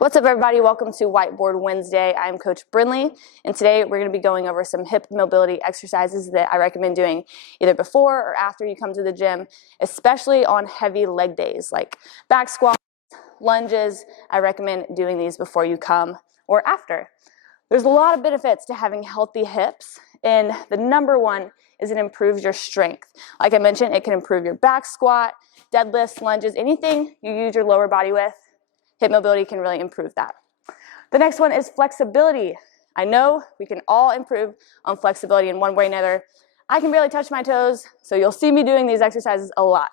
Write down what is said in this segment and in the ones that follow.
What's up, everybody? Welcome to Whiteboard Wednesday. I'm Coach Brinley, and today we're going to be going over some hip mobility exercises that I recommend doing either before or after you come to the gym, especially on heavy leg days like back squats, lunges. I recommend doing these before you come or after. There's a lot of benefits to having healthy hips, and the number one is it improves your strength. Like I mentioned, it can improve your back squat, deadlifts, lunges, anything you use your lower body with. Hip mobility can really improve that. The next one is flexibility. I know we can all improve on flexibility in one way or another. I can barely touch my toes, so you'll see me doing these exercises a lot.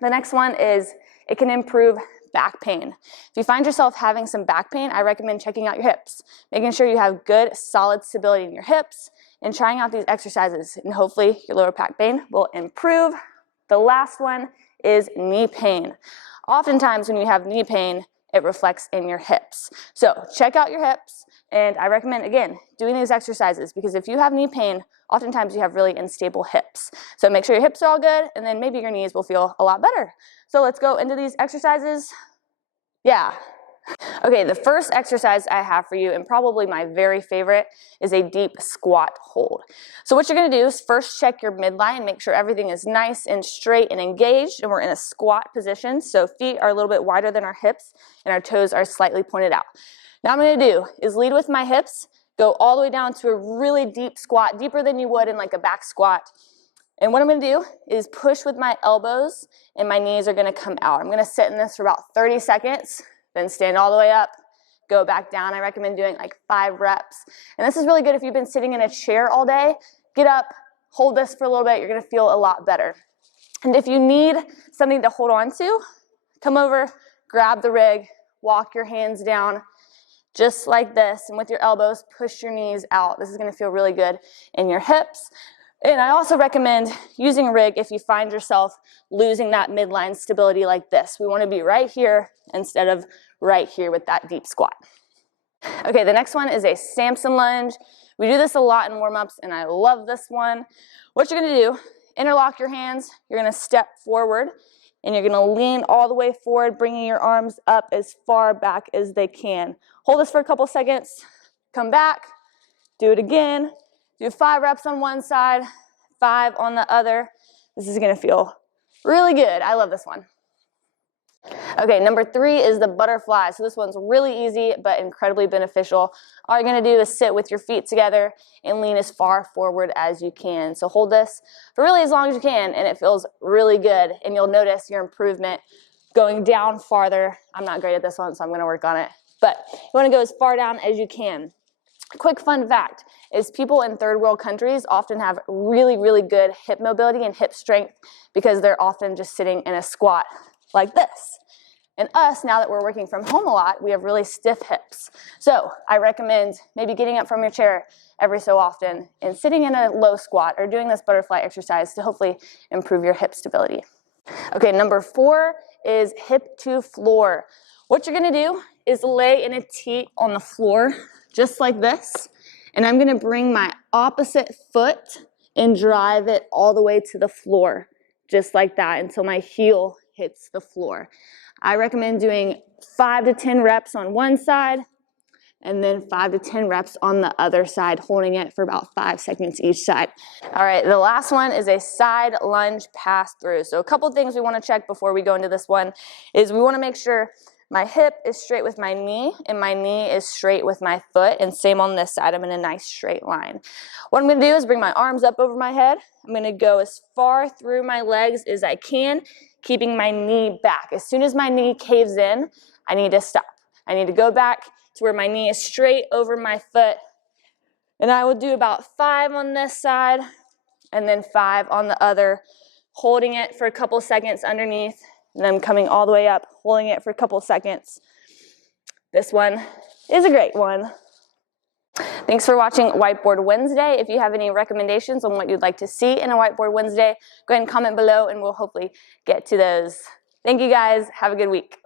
The next one is it can improve back pain. If you find yourself having some back pain, I recommend checking out your hips, making sure you have good, solid stability in your hips, and trying out these exercises, and hopefully your lower back pain will improve. The last one is knee pain. Oftentimes when you have knee pain, it reflects in your hips. So check out your hips, and I recommend, again, doing these exercises because if you have knee pain, oftentimes you have really unstable hips. So make sure your hips are all good, and then maybe your knees will feel a lot better. So let's go into these exercises. Yeah. Okay, the first exercise I have for you, and probably my very favorite, is a deep squat hold. So what you're gonna do is first check your midline, make sure everything is nice and straight and engaged, and we're in a squat position, so feet are a little bit wider than our hips, and our toes are slightly pointed out. Now what I'm gonna do is lead with my hips, go all the way down to a really deep squat, deeper than you would in like a back squat. And what I'm gonna do is push with my elbows, and my knees are gonna come out. I'm gonna sit in this for about 30 seconds, then stand all the way up, go back down. I recommend doing like 5 reps. And this is really good if you've been sitting in a chair all day. Get up, hold this for a little bit, you're gonna feel a lot better. And if you need something to hold on to, come over, grab the rig, walk your hands down, just like this, and with your elbows, push your knees out. This is gonna feel really good in your hips. And I also recommend using a rig if you find yourself losing that midline stability like this. We wanna be right here instead of right here with that deep squat. Okay, the next one is a Samson Lunge. We do this a lot in warm-ups, and I love this one. What you're gonna do, interlock your hands, you're gonna step forward, and you're gonna lean all the way forward, bringing your arms up as far back as they can. Hold this for a couple seconds, come back, do it again. Do 5 reps on one side, 5 on the other. This is gonna feel really good. I love this one. Okay, number 3 is the butterfly. So this one's really easy, but incredibly beneficial. All you're gonna do is sit with your feet together and lean as far forward as you can. So hold this for really as long as you can, and it feels really good. And you'll notice your improvement going down farther. I'm not great at this one, so I'm gonna work on it. But you wanna go as far down as you can. Quick fun fact is people in third world countries often have really, really good hip mobility and hip strength because they're often just sitting in a squat like this. And us, now that we're working from home a lot, we have really stiff hips. So I recommend maybe getting up from your chair every so often and sitting in a low squat or doing this butterfly exercise to hopefully improve your hip stability. Okay, number 4 is hip to floor. What you're gonna do is lay in a T on the floor just like this, and I'm gonna bring my opposite foot and drive it all the way to the floor, just like that, until my heel hits the floor. I recommend doing 5 to 10 reps on one side, and then 5 to 10 reps on the other side, holding it for about 5 seconds each side. All right, the last one is a side lunge pass through. So a couple things we wanna check before we go into this one is we wanna make sure my hip is straight with my knee, and my knee is straight with my foot, and same on this side. I'm in a nice straight line. What I'm gonna do is bring my arms up over my head. I'm gonna go as far through my legs as I can, keeping my knee back. As soon as my knee caves in, I need to stop. I need to go back to where my knee is straight over my foot, and I will do about 5 on this side, and then 5 on the other, holding it for a couple seconds underneath, and then coming all the way up, holding it for a couple seconds. This one is a great one. Thanks for watching Whiteboard Wednesday. If you have any recommendations on what you'd like to see in a Whiteboard Wednesday, go ahead and comment below, and we'll hopefully get to those. Thank you guys. Have a good week.